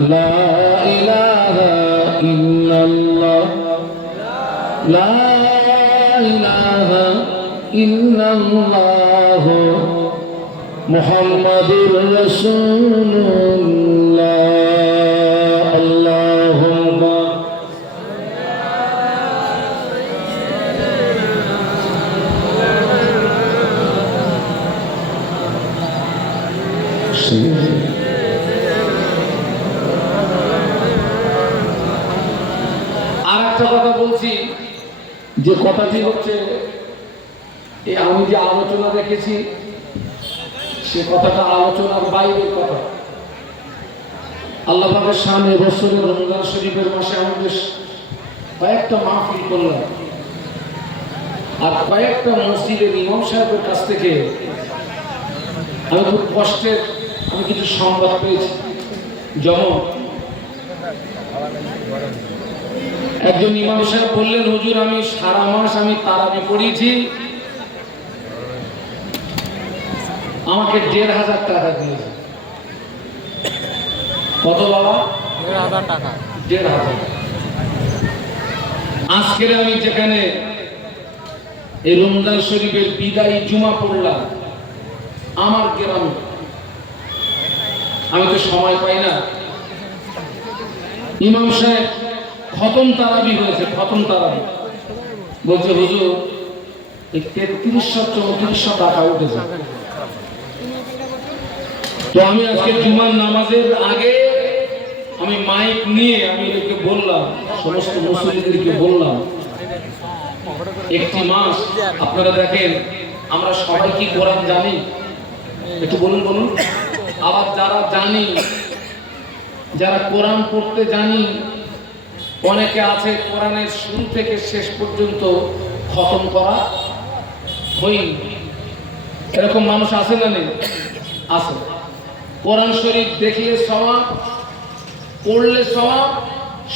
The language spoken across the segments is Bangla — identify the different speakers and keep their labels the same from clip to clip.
Speaker 1: لا إله إلا الله. لا إله إلا الله. محمد رسول الله. اللهم
Speaker 2: আর একটা কথা বলছি। যে কথাটি হচ্ছে আমি যে আলোচনা দেখেছি, সে কথাটা আলোচনার বাইরের কথা। আল্লাহ পাকের সামনে বছরের রমজান শরীফের মাসে আমি বেশ কয়েকটা মাহফিল করলাম। আর কয়েকটা মসজিদের ইমাম সাহেবের কাছ থেকে আমি খুব কষ্টের আমি কিছু সংবাদ পেয়েছি। যেমন একজন ইমাম সাহেব বললেন হুজুর আমি সারা মাস আমি তারাবি পড়িয়েছি। আমাকে দেড় হাজার টাকা দিয়েছে। কত বাবা?
Speaker 3: দেড় হাজার টাকা।
Speaker 2: দেড় হাজার। আজকের আমি যেখানে এই রমজান শরীফের বিদায়ী জুমা পড়লাম আমার গ্রামে। আমি তো সময় পাই না। ইমাম সাহেব খতম তারাবি হয়েছে, খতম তারাবি। বলছে, হুজুর, এই তেত্রিশশো চৌত্রিশশো টাকা উঠেছে। তো আমি আজকে জুমার নামাজের আগে আমি মাইক নিয়ে আমি এদেরকে বললাম, সমস্ত মুসলিমদেরকে বললাম, একটি মাস, আপনারা দেখেন, আমরা সবাই কি কোরআন জানি? একটু বলুন বলুন। আবার যারা জানি, যারা কোরআন পড়তে জানি অনেকে আছে কোরআনের শুরু থেকে শেষ পর্যন্ত খতম করা হয়নি। এরকম মানুষ আছে না নেই? আছে। কোরআন শরীফ দেখলে সবাব পড়লে সবাব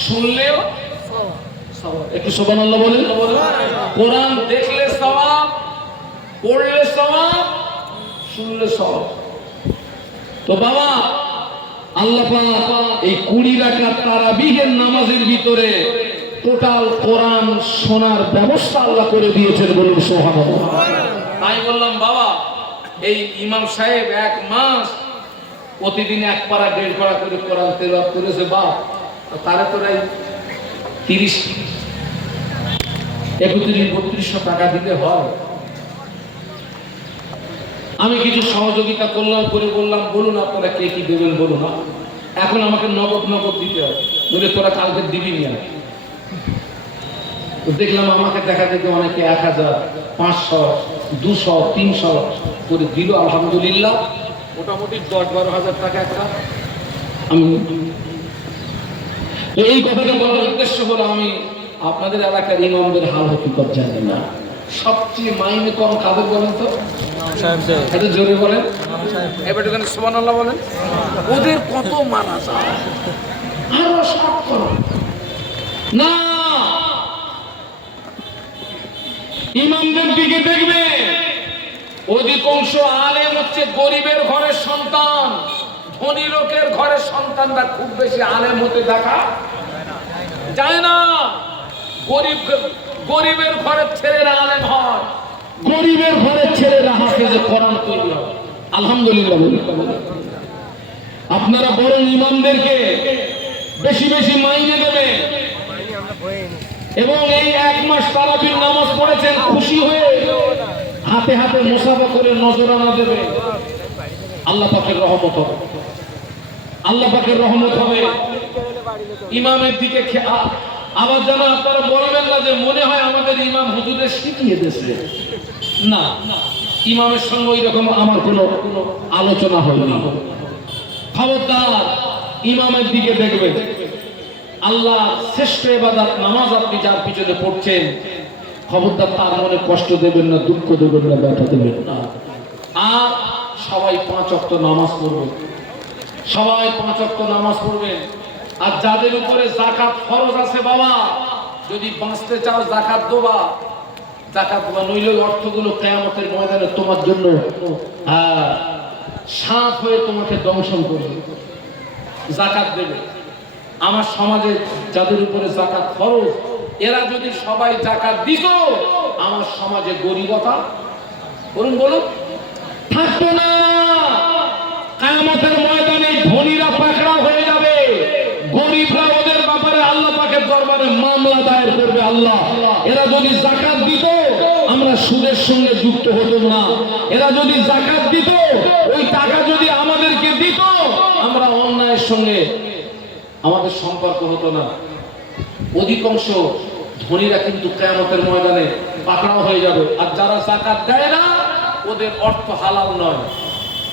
Speaker 2: শুনলেও একটু সোবান আল্লাহ বলেন। কোরআন দেখলে সবাব পড়লে সবাব শুনলে সবাব তো বাবা আল্লাহ এই কুড়ি রাকাত তারাবিহের নামাজের ভিতরে টোটাল কোরআন শোনার ব্যবস্থা আল্লাহ করে দিয়েছেন বলুন সুবহানাল্লাহ। আমি বললাম, বাবা, এই ইমাম সাহেব এক মাস প্রতিদিন এক পারা দেড় পারা করে কোরআন তেলাওয়াত করেছে বা তারা তো এই তিরিশ, একত্রিশ, বত্রিশশো টাকা দিতে হয়। আমি কিছু সহযোগিতা করলাম, করে বললাম, বলুন আপনারা কে কি দেবেন বলুন না এখন আমাকে নগদ নগদ দিতে হবে। বলে তোরা কালকে দিবি নি আর। দেখলাম আমাকে দেখা দেখে অনেকে এক হাজার, পাঁচশো, দুশো, তিনশো করে দিল, আলহামদুলিল্লাহ। মোটামুটি দশ বারো হাজার টাকা একটা। আমি এই কথাটা বলার উদ্দেশ্য হলো আমি আপনাদের এলাকার ইমামদের হাল হকিকত জানি না। সবচেয়ে মাইনে কম কাদের বলেন তো? একটু জোরে বলেন। এবার এখানে সুবান আল্লাহ বলেন ওদের কত মানা যায়? আরও করো। না। ইমামদের দিকে দেখবে। অধিকাংশ আলেম হচ্ছে গরিবের ঘরের সন্তান। ধনী লোকের ঘরের সন্তানরা খুব বেশি আলেম হতে দেখা যায় না। গরিব গরিবের ঘরের ছেলেরা আলেম হয়। গরিবের ঘরের ছেলেরা হাফেজে কোরআন হয়। আলহামদুলিল্লাহ আপনারা বরং ইমামদেরকে বেশি বেশি মাইনে দেবে। এবং এই এক মাস তারাবির নামাজ পড়েছেন, খুশি হয়ে হাতে হাতে মোসাফা করে নজরানা দেবে। আল্লাহ পাকের রহমত হবে। আল্লাহ পাকের রহমত হবে। ইমামের দিকে আবার যেন আপনারা বলবেন না যে মনে হয় আমাদের ইমাম হুজুরের শিখিয়ে দিয়েছে। না, ইমামের সঙ্গে ওই রকম আমার কোনো আলোচনা হয়নি। খবরদার, ইমামের দিকে দেখবেন। আল্লাহ শ্রেষ্ঠ এবাদাত নামাজ আপনি যার পিছনে পড়ছেন, খবরদার তার মনে কষ্ট দেবেন না, দুঃখ দেবেন না, ব্যথা দেবেন না। আর সবাই পাঁচ অক্ট নামাজ পড়বেন সবাই পাঁচ অক্ট নামাজ পড়বেন আর যাদের উপরে জাকাত ফরজ আছে বাবা, যদি বাঁচতে চাও জাকাত দেবা। জাকাত দেবা, নইলে অর্থগুলো কেয়ামতের ময়দানে তোমার জন্য হ্যাঁ সাপ হয়ে তোমাকে দংশন করবে। জাকাত দেবে। আমার সমাজে যাদের উপরে জাকাত খরচ এরা যদি সবাই জাকাত দিত, আমার সমাজে গরিবতা, বলুন বলুন, থাকতো না কায়ামতের ময়দানে ধনীরা পাকড়াও হয়ে যাবে গরিবরা ওদের ব্যাপারে আল্লাহ পাকের দরবারে মামলা দায়ের করবে আল্লাহ এরা যদি জাকাত দিত, আমরা সুদের সঙ্গে যুক্ত হতাম না। এরা যদি জাকাত দিত, ওই টাকা যদি আমাদেরকে দিত, আমরা অন্যায়ের সঙ্গে আমাদের সম্পর্ক হতো না। অধিকাংশ ধনীরা কিন্তু কেয়ামতের ময়দানে পাকড়াও হয়ে যাবে। আর যারা জাকাত দেয় না, ওদের অর্থ হালাল নয়।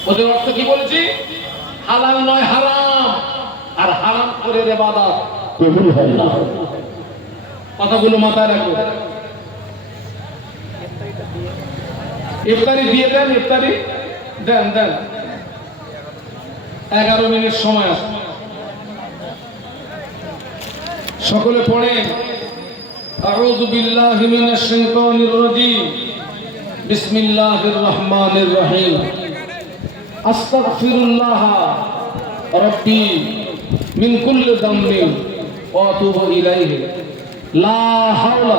Speaker 2: ওদের অর্থ কি বলেছি? হালাল নয়, হারাম। আর হারাম করে রে বাদা
Speaker 1: কবুল হয় না।
Speaker 2: কথাগুলো মাথায় রাখো ইফতারি দিয়ে দেন ইফতারি দেন দেন এগারো মিনিট সময় আছে সকলে পড়েন أعوذ بالله من الشيطان الرجيم بسم الله الرحمن الرحيم أستغفر الله ربي من كل ذنب وأتوب إليه لا حول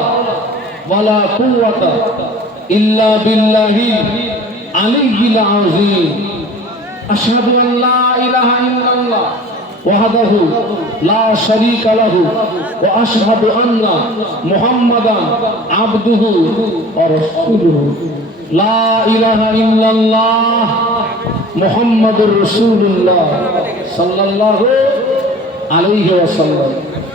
Speaker 2: ولا قوة إلا بالله عليه العظيم. أشهد أن لا إله إلا الله وحده لا شريك له وأشهد أن محمدا عبده ورسوله. لا إله إلا الله محمد رسول الله صلى الله عليه وسلم.